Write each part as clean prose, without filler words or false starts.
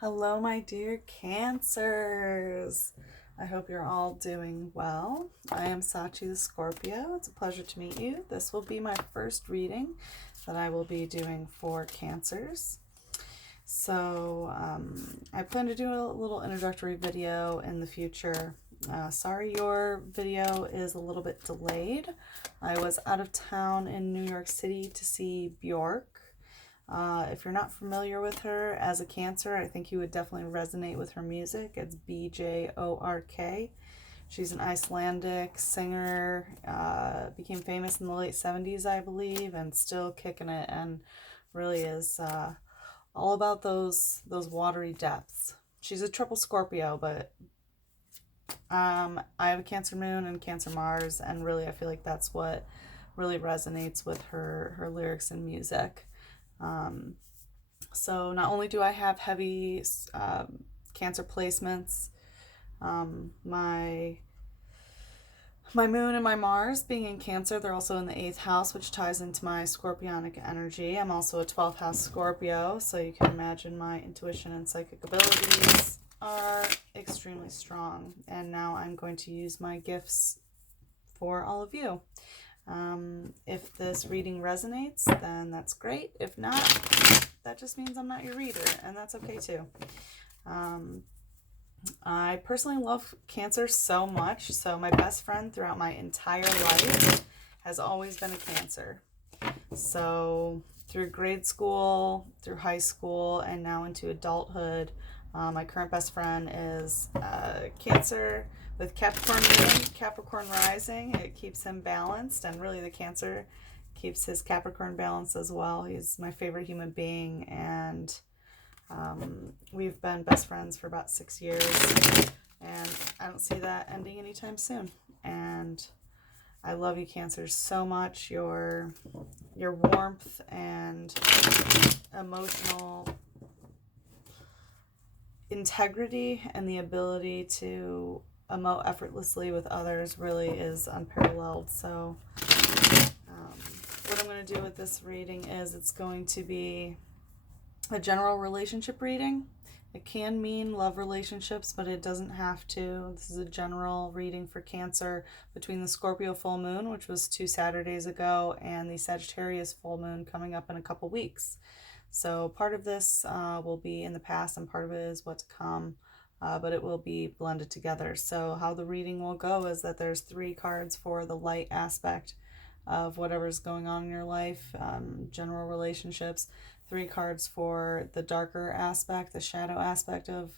Hello, my dear Cancers. I hope you're all doing well. I am Sachi the Scorpio. It's a pleasure to meet you. This will be my first reading that I will be doing for Cancers. So, I plan to do a little introductory video in the future. Sorry your video is a little bit delayed. I was out of town in New York City to see Bjork. If you're not familiar with her as a Cancer, I think you would definitely resonate with her music. It's Bjork. She's an Icelandic singer, became famous in the late 70s, I believe, and still kicking it, and really is all about those watery depths. She's a triple Scorpio, but I have a Cancer Moon and Cancer Mars, and really I feel like that's what really resonates with her lyrics and music. So not only do I have heavy Cancer placements, my moon and my Mars being in Cancer, they're also in the 8th house, which ties into my scorpionic energy. I'm also a 12th house Scorpio, so you can imagine my intuition and psychic abilities are extremely strong. And now I'm going to use my gifts for all of you. If this reading resonates, then that's great. If not, that just means I'm not your reader, and that's okay too. I personally love Cancer so much, so my best friend throughout my entire life has always been a Cancer. So through grade school, through high school, and now into adulthood, my current best friend is Cancer with Capricorn Moon, Capricorn rising. It keeps him balanced, and really the Cancer keeps his Capricorn balanced as well. He's my favorite human being, and we've been best friends for about 6 years, and I don't see that ending anytime soon. And I love you, Cancers, so much. Your warmth and emotional integrity and the ability to emote effortlessly with others really is unparalleled. So what I'm going to do with this reading is it's going to be a general relationship reading. It can mean love relationships, but it doesn't have to. This is a general reading for Cancer between the Scorpio full moon, which was 2 Saturdays ago, and the Sagittarius full moon coming up in a couple weeks. So part of this will be in the past and part of it is what's to come, but it will be blended together. So how the reading will go is that there's 3 cards for the light aspect of whatever's going on in your life, general relationships, 3 cards for the darker aspect, the shadow aspect of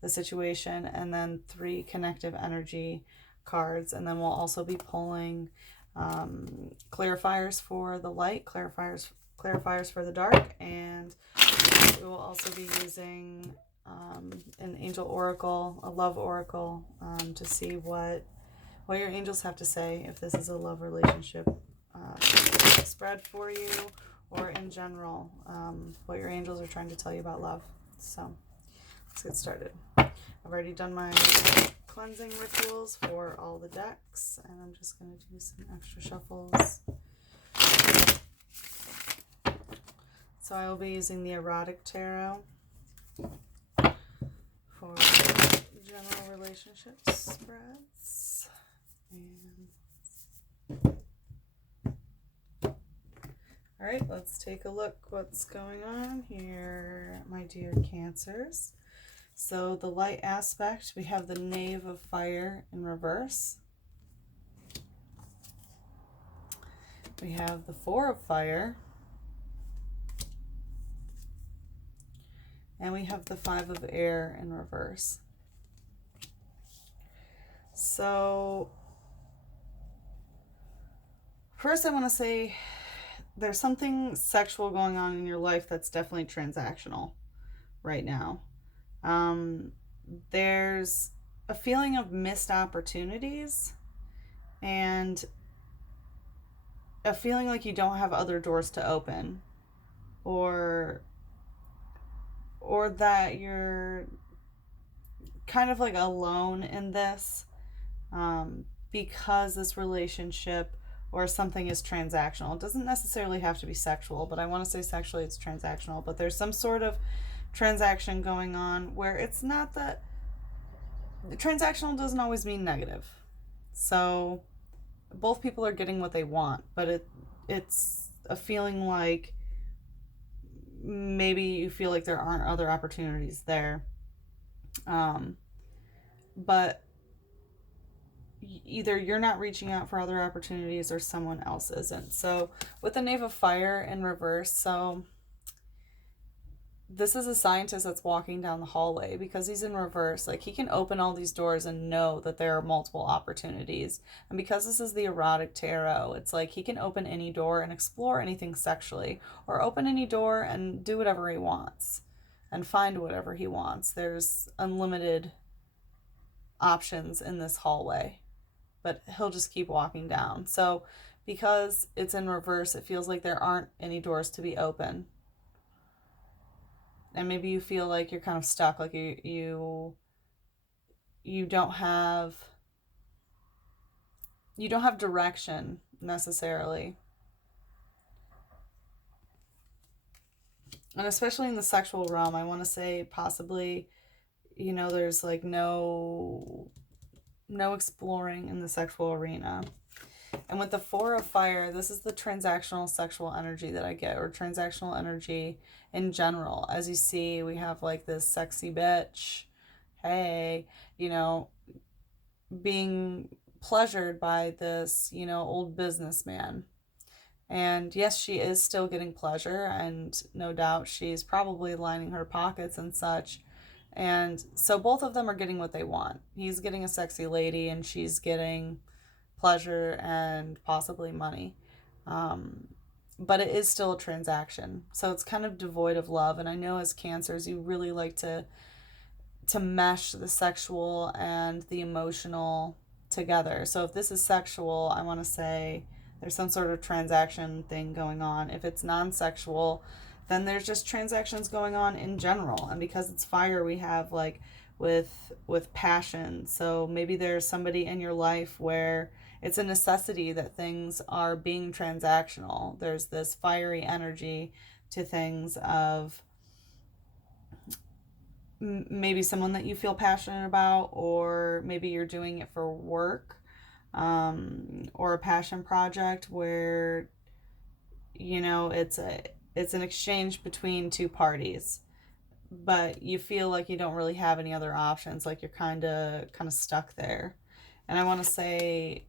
the situation, and then 3 connective energy cards. And then we'll also be pulling clarifiers for the light, clarifiers for the dark, and we will also be using an angel oracle, a love oracle, to see what your angels have to say if this is a love relationship spread for you, or in general, what your angels are trying to tell you about love. So let's get started. I've already done my cleansing rituals for all the decks, and I'm just going to do some extra shuffles. So I will be using the erotic tarot for general relationship spreads. And all right, let's take a look what's going on here, my dear Cancers. So the light aspect, we have the Knave of Fire in reverse. We have the Four of Fire. And we have the Five of Air in reverse. So first I want to say there's something sexual going on in your life that's definitely transactional right now. There's a feeling of missed opportunities and a feeling like you don't have other doors to open, or that you're kind of like alone in this, because this relationship or something is transactional. It doesn't necessarily have to be sexual, but I want to say sexually it's transactional, but there's some sort of transaction going on where it's not that transactional doesn't always mean negative. So both people are getting what they want, but it's a feeling like maybe you feel like there aren't other opportunities there. But either you're not reaching out for other opportunities or someone else isn't. So with the Knave of Fire in reverse, so this is a scientist that's walking down the hallway because he's in reverse. Like, he can open all these doors and know that there are multiple opportunities. And because this is the erotic tarot, it's like he can open any door and explore anything sexually, or open any door and do whatever he wants and find whatever he wants. There's unlimited options in this hallway, but he'll just keep walking down. So because it's in reverse, it feels like there aren't any doors to be open. And maybe you feel like you're kind of stuck, like you don't have direction necessarily. And especially in the sexual realm, I want to say possibly, there's like no exploring in the sexual arena. And with the Four of Fire, this is the transactional sexual energy that I get, or transactional energy in general. As you see, we have like this sexy bitch, hey, being pleasured by this, old businessman. And yes, she is still getting pleasure, and no doubt she's probably lining her pockets and such. And so both of them are getting what they want. He's getting a sexy lady, and she's getting pleasure and possibly money. But it is still a transaction. So it's kind of devoid of love. And I know as Cancers, you really like to mesh the sexual and the emotional together. So if this is sexual, I want to say there's some sort of transaction thing going on. If it's non-sexual, then there's just transactions going on in general. And because it's fire, we have like with passion. So maybe there's somebody in your life where it's a necessity that things are being transactional. There's this fiery energy to things of maybe someone that you feel passionate about, or maybe you're doing it for work, or a passion project where it's an exchange between two parties, but you feel like you don't really have any other options, like you're kind of stuck there. And I want to say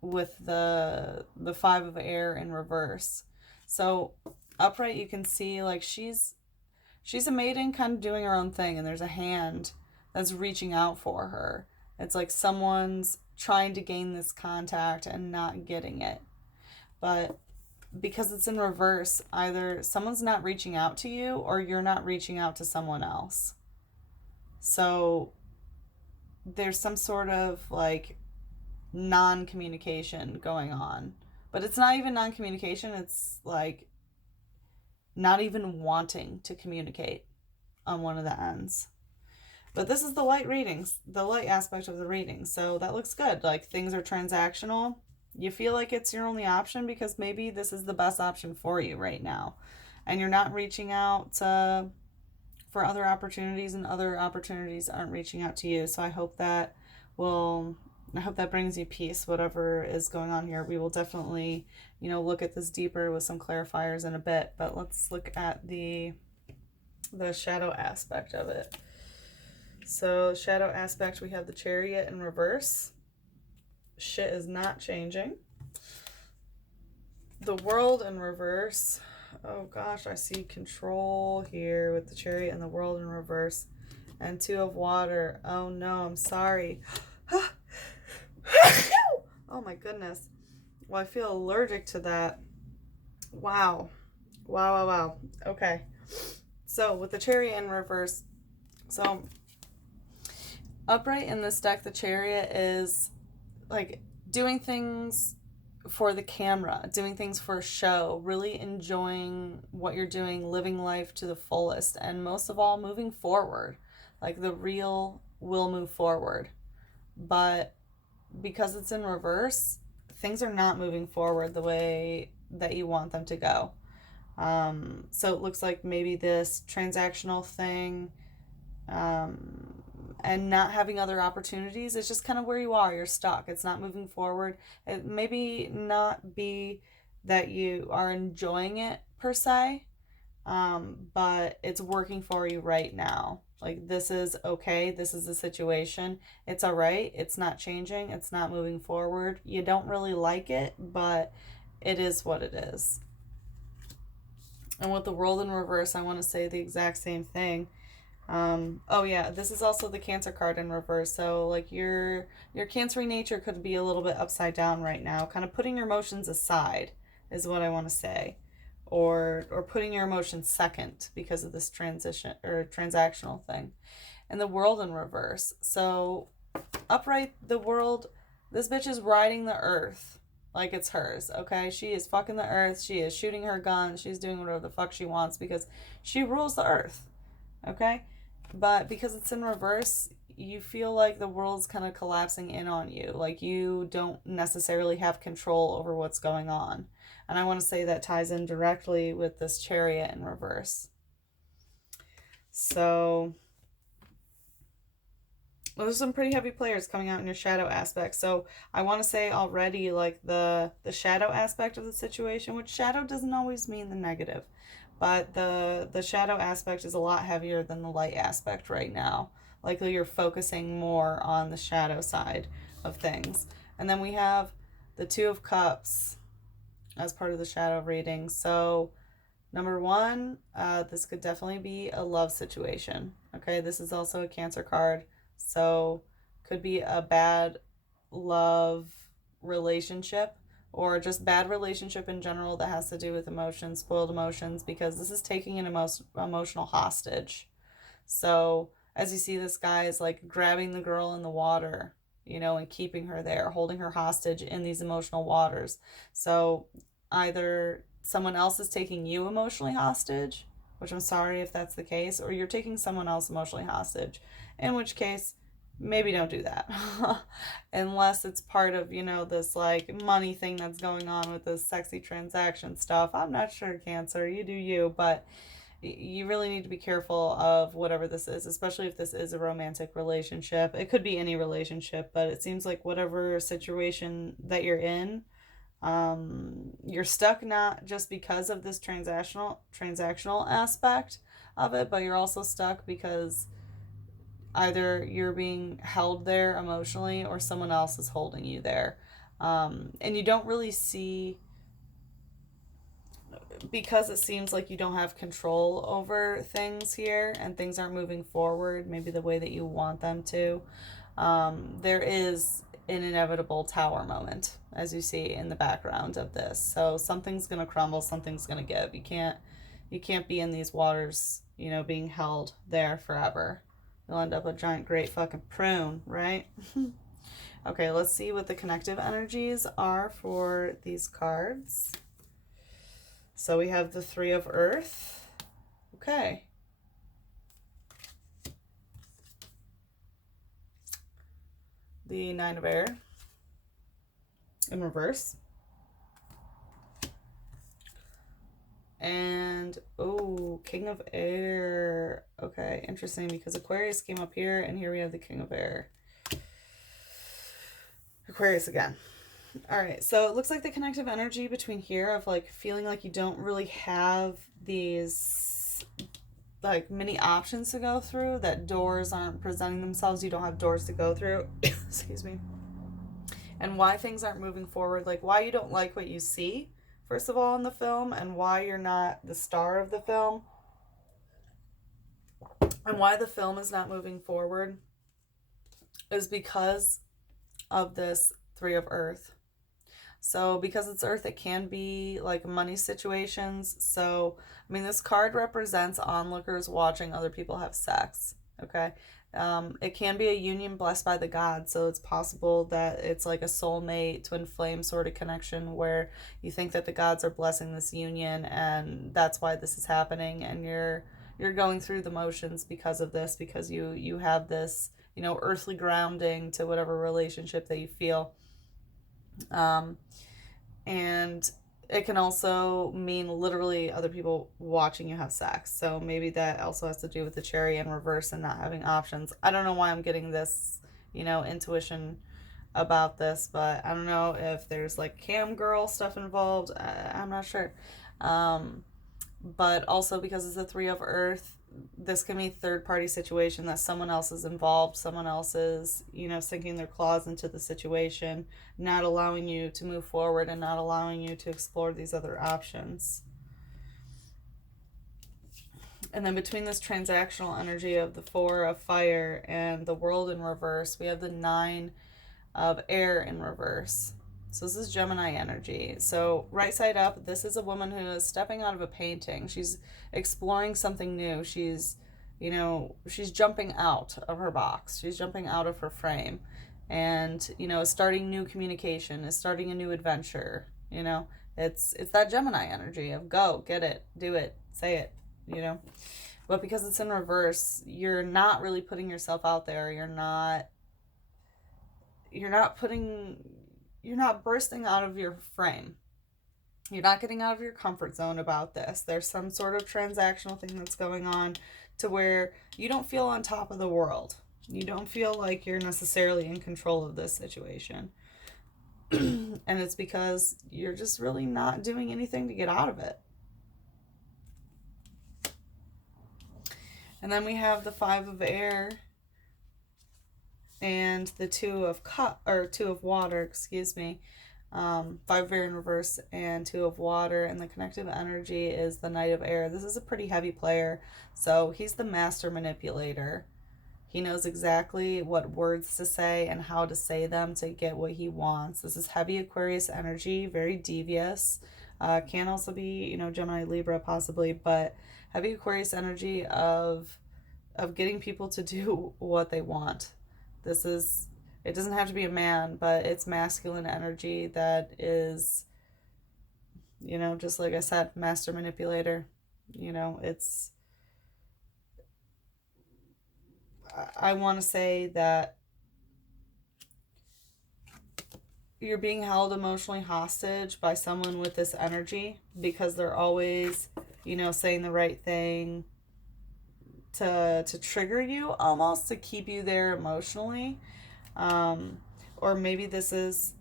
with the Five of Air in reverse, so upright, you can see like she's a maiden kind of doing her own thing, and there's a hand that's reaching out for her. It's like someone's trying to gain this contact and not getting it. But because it's in reverse, either someone's not reaching out to you or you're not reaching out to someone else. So there's some sort of like non-communication going on. But it's not even non-communication, it's like not even wanting to communicate on one of the ends. But this is the light readings, the light aspect of the reading. So that looks good. Like, things are transactional. You feel like it's your only option because maybe this is the best option for you right now. And you're not reaching out for other opportunities, and other opportunities aren't reaching out to you. So I hope that brings you peace, whatever is going on here. We will definitely, look at this deeper with some clarifiers in a bit, but let's look at the shadow aspect of it. So shadow aspect, we have the Chariot in reverse. Shit is not changing. The World in reverse. Oh gosh, I see Control here with the Chariot and the World in reverse. And Two of Water. Oh no, I'm sorry. Oh my goodness. Well, I feel allergic to that. Wow. Okay. So with the Chariot in reverse, so upright in this deck, the Chariot is like doing things for the camera, doing things for a show, really enjoying what you're doing, living life to the fullest, and most of all, moving forward. Like, the real will move forward. But because it's in reverse, things are not moving forward the way that you want them to go. So it looks like maybe this transactional thing, and not having other opportunities is just kind of where you are. You're stuck. It's not moving forward. It maybe not be that you are enjoying it per se, but it's working for you right now. Like, this is okay. This is the situation. It's all right. It's not changing. It's not moving forward. You don't really like it, but it is what it is. And with the world in reverse, I want to say the exact same thing. Oh yeah, this is also the Cancer card in reverse. So like your Cancery nature could be a little bit upside down right now, kind of putting your emotions aside is what I want to say. Or putting your emotions second because of this transition or transactional thing. And the world in reverse. So upright, the world, this bitch is riding the earth like it's hers, okay? She is fucking the earth. She is shooting her gun. She's doing whatever the fuck she wants because she rules the earth, okay? But because it's in reverse, you feel like the world's kind of collapsing in on you. Like you don't necessarily have control over what's going on. And I want to say that ties in directly with this Chariot in reverse. So there's some pretty heavy players coming out in your shadow aspect. So I want to say already, like the shadow aspect of the situation, which shadow doesn't always mean the negative, but the shadow aspect is a lot heavier than the light aspect right now. Likely you're focusing more on the shadow side of things. And then we have the Two of Cups as part of the shadow reading. So number one, this could definitely be a love situation. Okay, this is also a Cancer card. So could be a bad love relationship or just bad relationship in general that has to do with emotions, spoiled emotions, because this is taking an emotional hostage. So as you see, this guy is like grabbing the girl in the water, you know, and keeping her there, holding her hostage in these emotional waters. So either someone else is taking you emotionally hostage, which I'm sorry if that's the case, or you're taking someone else emotionally hostage, in which case maybe don't do that. Unless it's part of, you know, this like money thing that's going on with this sexy transaction stuff. I'm not sure, Cancer, you do you, but you really need to be careful of whatever this is, especially if this is a romantic relationship. It could be any relationship, but it seems like whatever situation that you're in, you're stuck not just because of this transactional aspect of it, but you're also stuck because either you're being held there emotionally or someone else is holding you there. And you don't really see, because it seems like you don't have control over things here and things aren't moving forward maybe the way that you want them to. There is an inevitable tower moment, as you see in the background of this. So something's gonna crumble, something's gonna give. You can't be in these waters, you know, being held there forever. You'll end up a giant great fucking prune, right? Okay, let's see what the connective energies are for these cards. So we have the Three of Earth. Okay. The Nine of Air in reverse. And, oh, King of Air. Okay, interesting, because Aquarius came up here, and here we have the King of Air. Aquarius again. All right, so it looks like the connective energy between here of, like, feeling like you don't really have these, like, many options to go through, that doors aren't presenting themselves, you don't have doors to go through. Excuse me. And why things aren't moving forward, like, why you don't like what you see, first of all, in the film, and why you're not the star of the film, and why the film is not moving forward is because of this Three of Earth. So because it's Earth, it can be like money situations. So, I mean, this card represents onlookers watching other people have sex, okay? It can be a union blessed by the gods, so it's possible that it's like a soulmate, twin flame sort of connection where you think that the gods are blessing this union, and that's why this is happening, and you're going through the motions because of this, because you have this, you know, earthly grounding to whatever relationship that you feel. And it can also mean literally other people watching you have sex. So maybe that also has to do with the cherry in reverse and not having options. I don't know why I'm getting this, intuition about this, but I don't know if there's like cam girl stuff involved. I'm not sure. But also because it's a three of earth, this can be third party situation that someone else is involved, someone else is, sinking their claws into the situation, not allowing you to move forward and not allowing you to explore these other options. And then between this transactional energy of the four of fire and the world in reverse, we have the nine of air in reverse. So this is Gemini energy. So right side up, this is a woman who is stepping out of a painting. She's exploring something new. She's jumping out of her box. She's jumping out of her frame and, is starting new communication, is starting a new adventure. It's that Gemini energy of go, get it, do it, say it, But because it's in reverse, you're not really putting yourself out there. You're not bursting out of your frame. You're not getting out of your comfort zone about this. There's some sort of transactional thing that's going on to where you don't feel on top of the world. You don't feel like you're necessarily in control of this situation. And it's because you're just really not doing anything to get out of it. And then we have the five of air and the two of water, five of air in reverse and two of water, and the connective energy is the knight of air. This is a pretty heavy player, so he's the master manipulator. He knows exactly what words to say and how to say them to get what he wants. This is heavy Aquarius energy, very devious. Can also be, Gemini, Libra possibly, but heavy Aquarius energy of getting people to do what they want. It doesn't have to be a man, but it's masculine energy that is, just like I said, master manipulator. I want to say that you're being held emotionally hostage by someone with this energy because they're always, saying the right thing to trigger you, almost to keep you there emotionally. Or maybe this is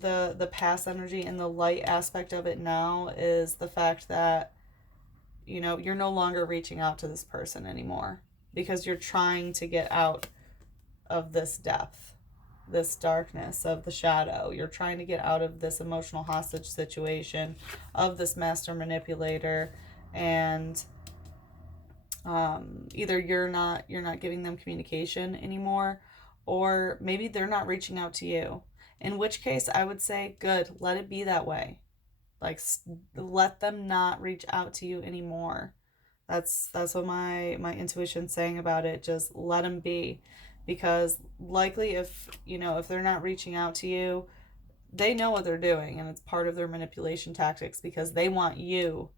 the past energy, and the light aspect of it now is the fact that, you're no longer reaching out to this person anymore because you're trying to get out of this depth, this darkness of the shadow. You're trying to get out of this emotional hostage situation of this master manipulator, and either you're not giving them communication anymore, or maybe they're not reaching out to you, in which case I would say good, let it be that way. Like, let them not reach out to you anymore. That's what my intuition's saying about it. Just let them be, because likely if they're not reaching out to you, they know what they're doing, and it's part of their manipulation tactics because they want you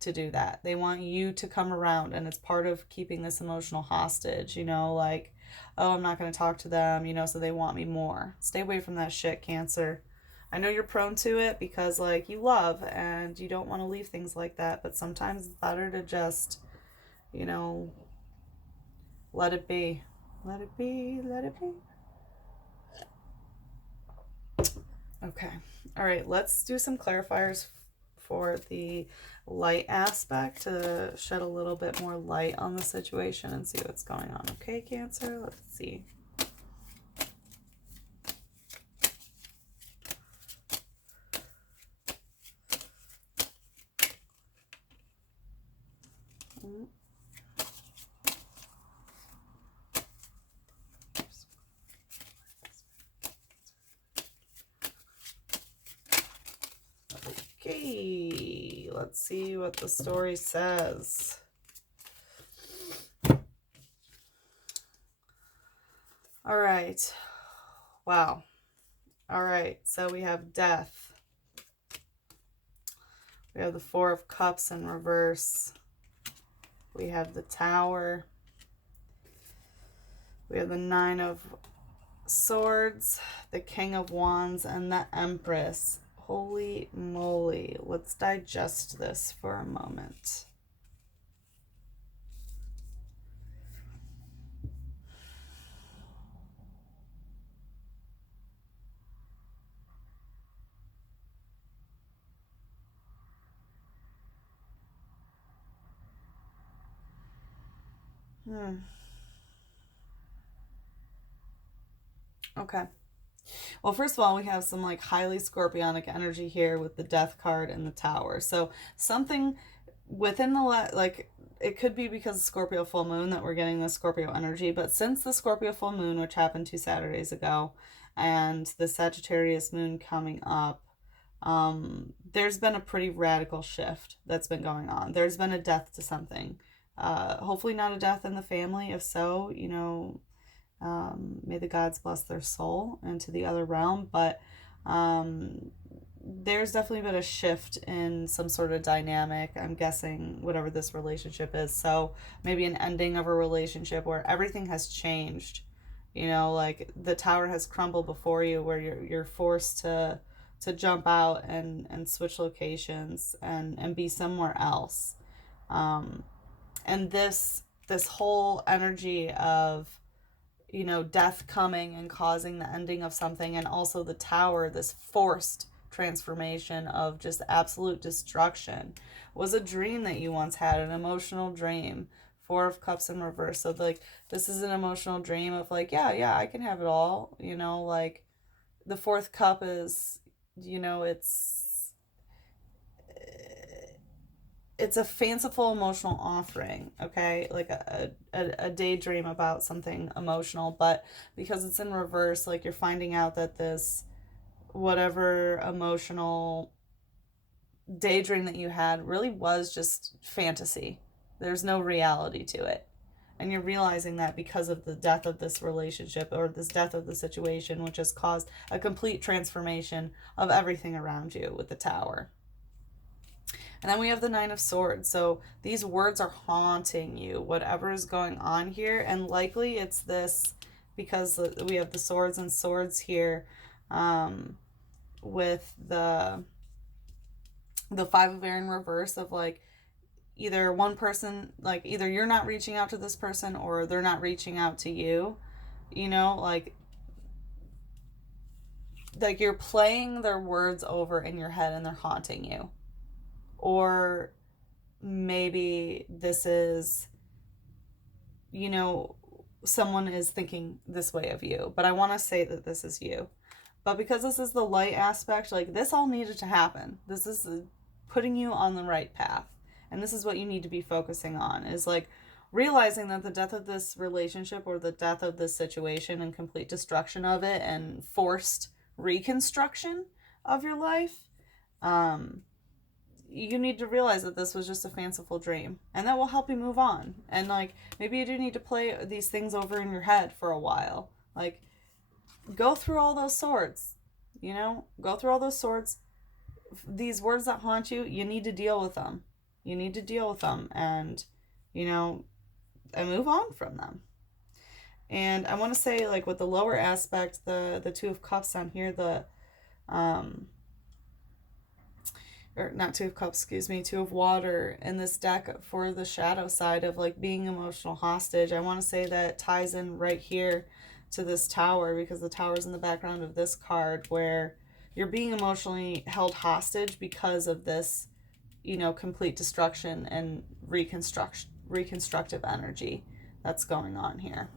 to do that. They want you to come around, and it's part of keeping this emotional hostage, like, oh, I'm not going to talk to them, so they want me more. Stay away from that shit, Cancer. I know you're prone to it because, like, you love and you don't want to leave things like that, but sometimes it's better to just, let it be. Let it be, let it be. Okay. All right, let's do some clarifiers for the light aspect to shed a little bit more light on the situation and see what's going on. Okay, Cancer, let's see. Okay, let's see what the story says. All right. Wow. All right, so we have death. We have the Four of Cups in reverse. We have the Tower. We have the Nine of Swords, the King of Wands, and the Empress. Holy moly. Let's digest this for a moment. Okay. Well, first of all, we have some like highly scorpionic energy here with the death card and the tower. So something within the like it could be because of Scorpio full moon that we're getting the Scorpio energy, but since the Scorpio full moon, which happened 2 Saturdays ago, and the Sagittarius moon coming up, there's been a pretty radical shift that's been going on. There's been a death to something. Hopefully not a death in the family. If so, may the gods bless their soul into the other realm. But there's definitely been a shift in some sort of dynamic, I'm guessing, whatever this relationship is. So maybe an ending of a relationship where everything has changed. Like the tower has crumbled before you, where you're forced to jump out and switch locations and be somewhere else. And this whole energy of death coming and causing the ending of something, and also the tower, this forced transformation of just absolute destruction, was a dream that you once had, an emotional dream. 4 of Cups in reverse. So like this is an emotional dream of like, yeah, I can have it all. Like the 4th cup is, it's a fanciful emotional offering, okay? Like a daydream about something emotional, but because it's in reverse, like you're finding out that this whatever emotional daydream that you had really was just fantasy. There's no reality to it. And you're realizing that because of the death of this relationship, or this death of the situation, which has caused a complete transformation of everything around you with the tower. And then we have the 9 of Swords. So these words are haunting you, whatever is going on here. And likely it's this, because we have the swords and swords here, with the 5 of Air in reverse, of like either one person, like either you're not reaching out to this person or they're not reaching out to you, like you're playing their words over in your head and they're haunting you. Or maybe this is, someone is thinking this way of you, but I want to say that this is you. But because this is the light aspect, like this all needed to happen. This is putting you on the right path. And this is what you need to be focusing on, is like realizing that the death of this relationship, or the death of this situation and complete destruction of it and forced reconstruction of your life, you need to realize that this was just a fanciful dream, and that will help you move on. And like maybe you do need to play these things over in your head for a while. Like go through all those swords, go through all those swords. These words that haunt you, you need to deal with them. You need to deal with them and and move on from them. And I want to say, like with the lower aspect, the 2 of Cups on here, the or not 2 of Cups, excuse me, 2 of Water in this deck for the shadow side of like being emotional hostage. I want to say that ties in right here to this tower, because the tower is in the background of this card, where you're being emotionally held hostage because of this, complete destruction and reconstructive energy that's going on here.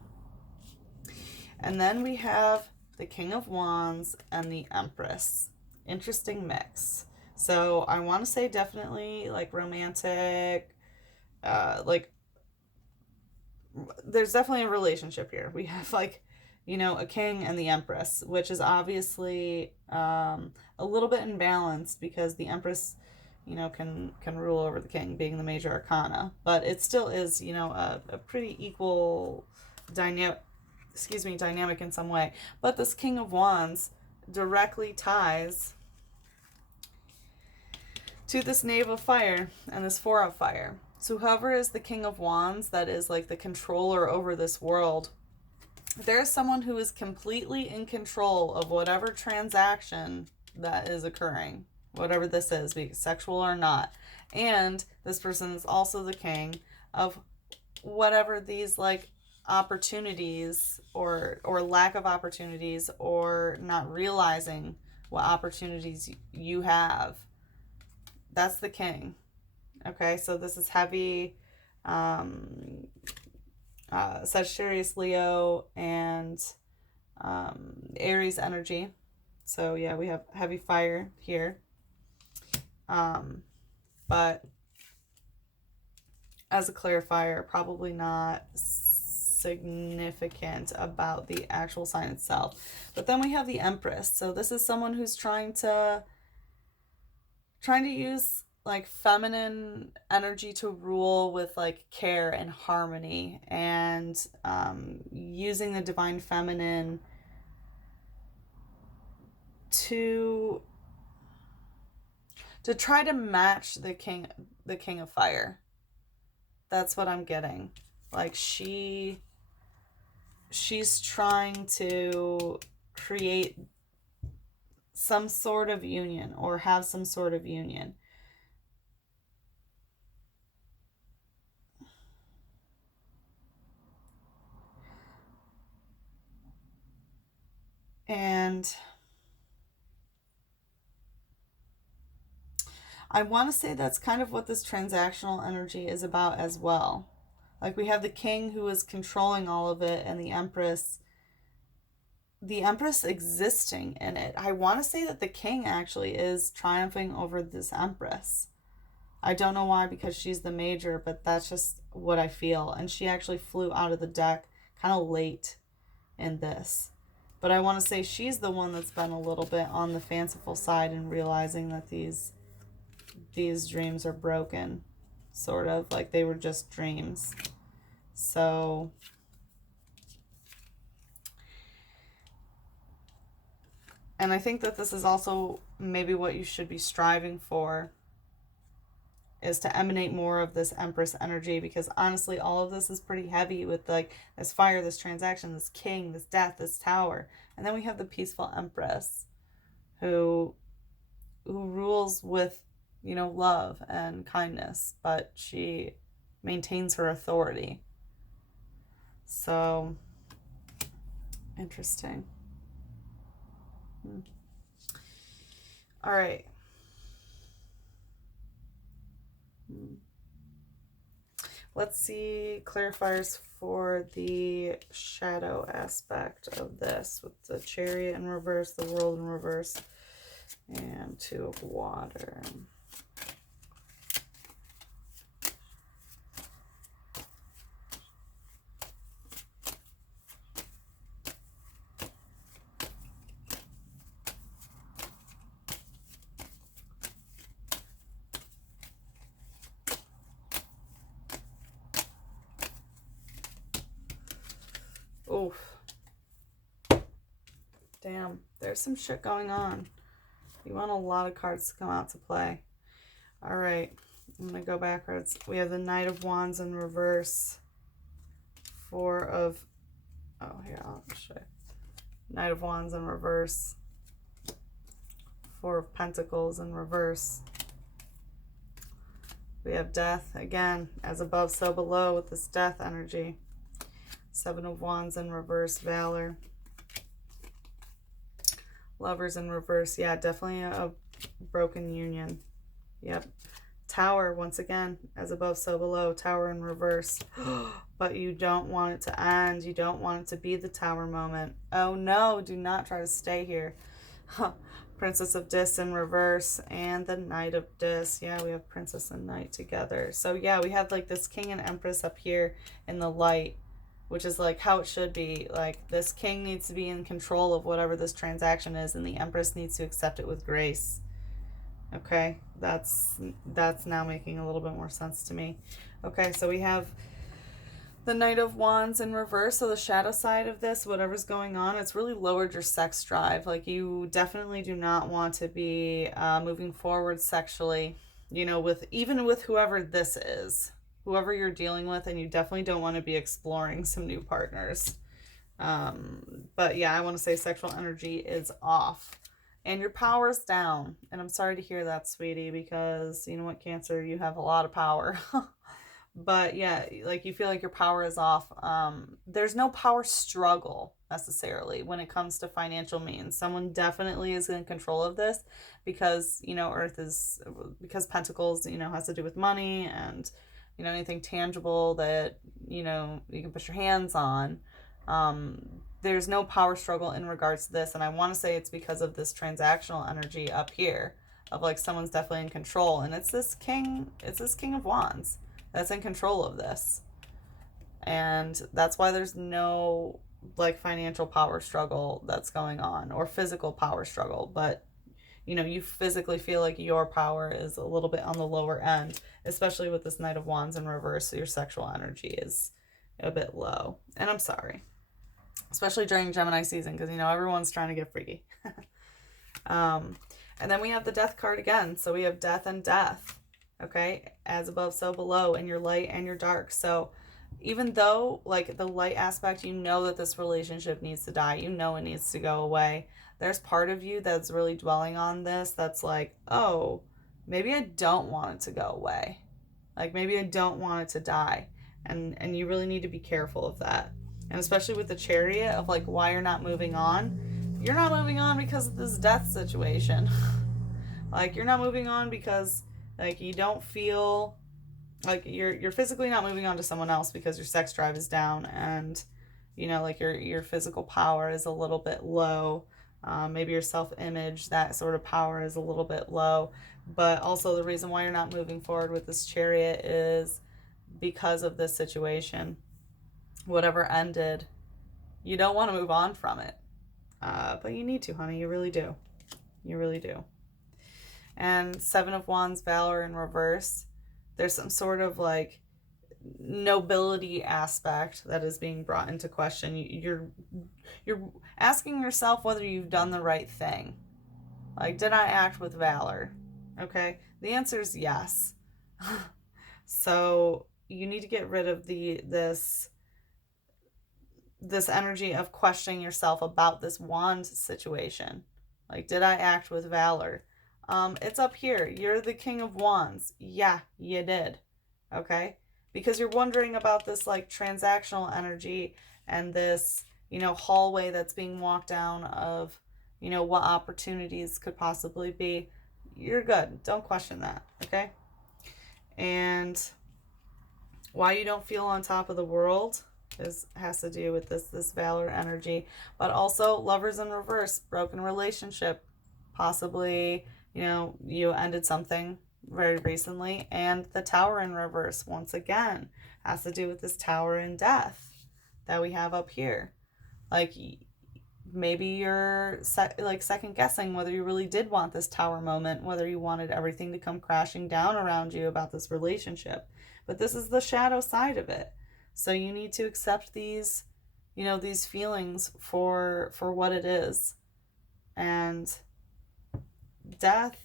And then we have the King of Wands and the Empress. Interesting mix. So I want to say definitely like romantic, like there's definitely a relationship here. We have like, a king and the Empress, which is obviously a little bit imbalanced, because the Empress, can rule over the king, being the major arcana, but it still is, a pretty equal dynamic in some way. But this King of Wands directly ties to this Knave of Fire and this 4 of Fire. So whoever is the King of Wands, that is like the controller over this world, there's someone who is completely in control of whatever transaction that is occurring, whatever this is, be it sexual or not. And this person is also the king of whatever these like opportunities or lack of opportunities, or not realizing what opportunities you have. That's the king. Okay, so this is heavy Sagittarius, Leo, and Aries energy. So yeah, we have heavy fire here. But as a clarifier, probably not significant about the actual sign itself. But then we have the Empress. So this is someone who's trying to use like feminine energy to rule with like care and harmony, and using the divine feminine to try to match the king of fire. That's what I'm getting. Like she's trying to create some sort of union, or have some sort of union. And I want to say that's kind of what this transactional energy is about as well. Like we have the king who is controlling all of it, and the empress existing in it. I want to say that the king actually is triumphing over this empress. I don't know why, because she's the major, but that's just what I feel. And she actually flew out of the deck kind of late in this. But I want to say she's the one that's been a little bit on the fanciful side, and realizing that these dreams are broken, sort of like they were just dreams. So and I think that this is also maybe what you should be striving for, is to emanate more of this Empress energy, because honestly all of this is pretty heavy with like this fire, this transaction, this king, this death, this tower. And then we have the peaceful Empress who rules with, you know, love and kindness, but she maintains her authority. So interesting. All right. Let's see clarifiers for the shadow aspect of this, with the Chariot in reverse, the World in reverse, and Two of Water. Oof. Damn, there's some shit going on. You want a lot of cards to come out to play. All right, I'm going to go backwards. We have the Knight of Wands in reverse. Four of... Oh, here, I'll show you. Knight of Wands in reverse. Four of Pentacles in reverse. We have Death, again, as above, so below, with this Death energy. Seven of Wands in reverse, Valor. Lovers in reverse. Yeah, definitely a broken union. Yep. Tower, once again, as above, so below. Tower in reverse. But you don't want it to end. You don't want it to be the Tower moment. Oh no, do not try to stay here. Princess of Dis in reverse, and the Knight of Dis. Yeah, we have Princess and Knight together. So yeah, we have like this King and Empress up here in the light, which is like how it should be. Like this king needs to be in control of whatever this transaction is, and the Empress needs to accept it with grace. Okay, that's now making a little bit more sense to me. Okay, so we have the Knight of Wands in reverse. So the shadow side of this, whatever's going on, it's really lowered your sex drive. Like you definitely do not want to be moving forward sexually, you know, with whoever this is, whoever you're dealing with, and you definitely don't want to be exploring some new partners. But yeah, I want to say sexual energy is off. And your power's down. And I'm sorry to hear that, sweetie, because you know what, Cancer, you have a lot of power. But yeah, like you feel like your power is off. There's no power struggle necessarily when it comes to financial means. Someone definitely is in control of this because, you know, Earth is, because Pentacles, you know, has to do with money and, you know, anything tangible that, you know, you can put your hands on. There's no power struggle in regards to this. And I want to say it's because of this transactional energy up here of like someone's definitely in control. And it's this King of Wands that's in control of this. And that's why there's no like financial power struggle that's going on or physical power struggle. But, you know, you physically feel like your power is a little bit on the lower end, especially with this Knight of Wands in reverse. So your sexual energy is a bit low. And I'm sorry, especially during Gemini season, because, you know, everyone's trying to get freaky. And then we have the Death card again. So we have death and death. Okay, as above, so below, in your light and your dark. So even though like the light aspect, you know that this relationship needs to die, you know it needs to go away, there's part of you that's really dwelling on this, that's like, oh, maybe I don't want it to go away, like maybe I don't want it to die. And you really need to be careful of that. And especially with the Chariot of like why you're not moving on, you're not moving on because of this death situation. Like you're not moving on because like you don't feel like you're physically not moving on to someone else because your sex drive is down, and you know, like your physical power is a little bit low. Maybe your self-image, that sort of power is a little bit low. But also the reason why you're not moving forward with this Chariot is because of this situation. Whatever ended, you don't want to move on from it. But you need to, honey. You really do. You really do. And Seven of Wands, Valor in reverse. There's some sort of like nobility aspect that is being brought into question. You're asking yourself whether you've done the right thing. Like, did I act with valor? Okay, the answer is yes. So you need to get rid of this energy of questioning yourself about this wand situation. Like, did I act with valor? It's up here. You're the King of Wands. Yeah, you did. Okay? Because you're wondering about this like transactional energy and this, you know, hallway that's being walked down of, you know, what opportunities could possibly be. You're good. Don't question that. Okay? And why you don't feel on top of the world has to do with this valor energy. But also Lovers in reverse, broken relationship, possibly, you know, you ended something very recently. And the Tower in reverse, once again, has to do with this Tower in death that we have up here. Like, maybe you're second guessing whether you really did want this Tower moment, whether you wanted everything to come crashing down around you about this relationship. But this is the shadow side of it. So you need to accept these, you know, these feelings for what it is. And death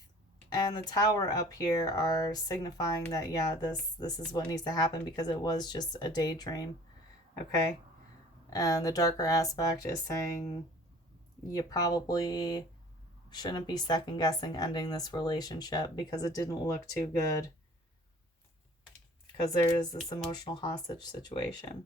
and the Tower up here are signifying that, yeah, this is what needs to happen because it was just a daydream. Okay? And the darker aspect is saying you probably shouldn't be second guessing ending this relationship because it didn't look too good. Because there is this emotional hostage situation.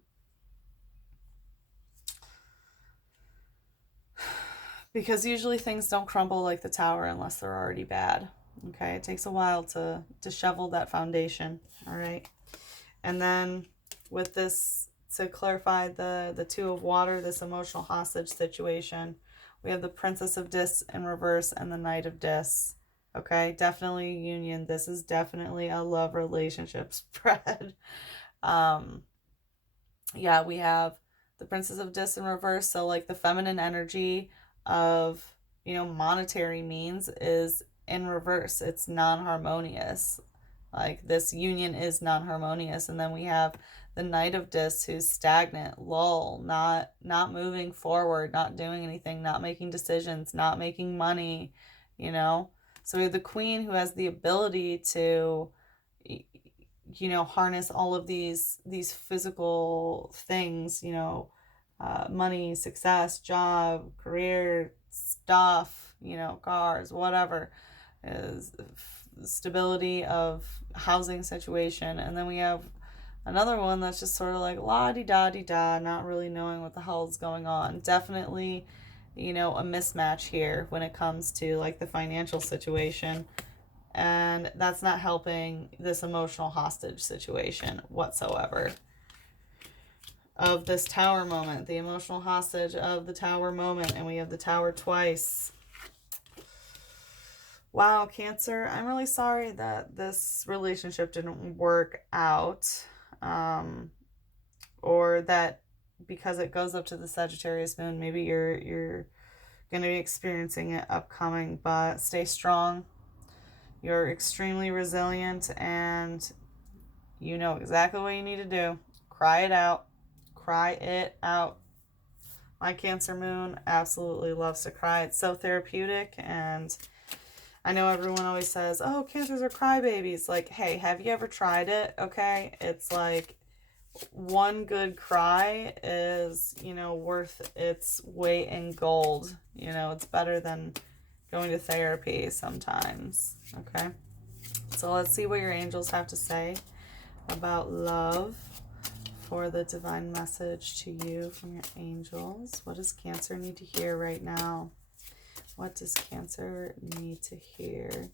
Because usually things don't crumble like the Tower unless they're already bad. Okay, it takes a while to shovel that foundation. All right. And then with this, to clarify the Two of Water, this emotional hostage situation, we have the Princess of Discs in reverse and the Knight of Discs. Okay, definitely a union. This is definitely a love relationship spread. Yeah, we have the Princess of Discs in reverse. So like the feminine energy of, you know, monetary means is in reverse. It's non-harmonious. Like this union is non-harmonious. And then we have the Knight of Discs who's stagnant, lull, not moving forward, not doing anything, not making decisions, not making money, you know. So we have the Queen who has the ability to, you know, harness all of these physical things, you know, money, success, job, career, stuff, you know, cars, whatever, is stability of housing situation. And then we have another one that's just sort of like la-di-da-di-da, not really knowing what the hell is going on. Definitely, you know, a mismatch here when it comes to like the financial situation. And that's not helping this emotional hostage situation whatsoever. Of this tower moment, the emotional hostage of the tower moment, and we have the tower twice. Wow, Cancer, I'm really sorry that this relationship didn't work out, or that because it goes up to the Sagittarius moon, maybe you're going to be experiencing it upcoming. But stay strong. You're extremely resilient, and you know exactly what you need to do. Cry it out. Cry it out. My Cancer moon absolutely loves to cry. It's so therapeutic, and I know everyone always says, oh, Cancers are crybabies. Like, hey, have you ever tried it? Okay, it's like one good cry is, you know, worth its weight in gold. You know, it's better than going to therapy sometimes. Okay, so let's see what your angels have to say about love for the divine message to you from your angels. What does Cancer need to hear right now? What does Cancer need to hear?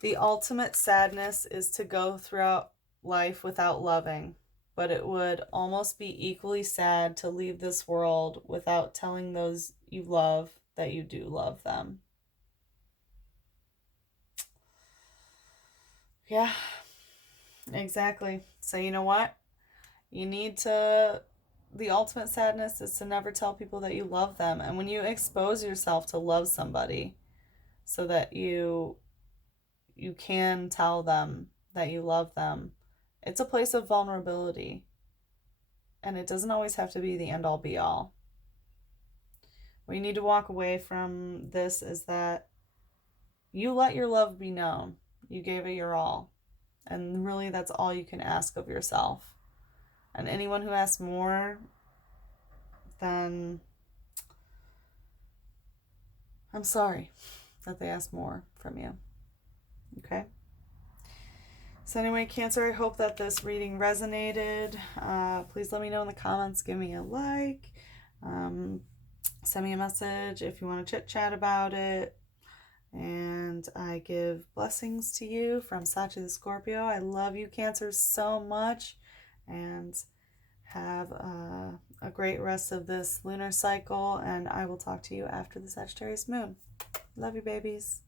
The ultimate sadness is to go throughout life without loving, but it would almost be equally sad to leave this world without telling those you love that you do love them. Yeah, exactly. So you know what? You need to, the ultimate sadness is to never tell people that you love them. And when you expose yourself to love somebody so that you can tell them that you love them, it's a place of vulnerability. And it doesn't always have to be the end all be all. What you need to walk away from this is that you let your love be known. You gave it your all. And really, that's all you can ask of yourself. And anyone who asks more, then I'm sorry that they ask more from you. Okay? So anyway, Cancer, I hope that this reading resonated. Please let me know in the comments. Give me a like. Send me a message if you want to chit-chat about it. And I give blessings to you from Sachi the Scorpio. I love you, Cancer, so much. And have a great rest of this lunar cycle. And I will talk to you after the Sagittarius moon. Love you, babies.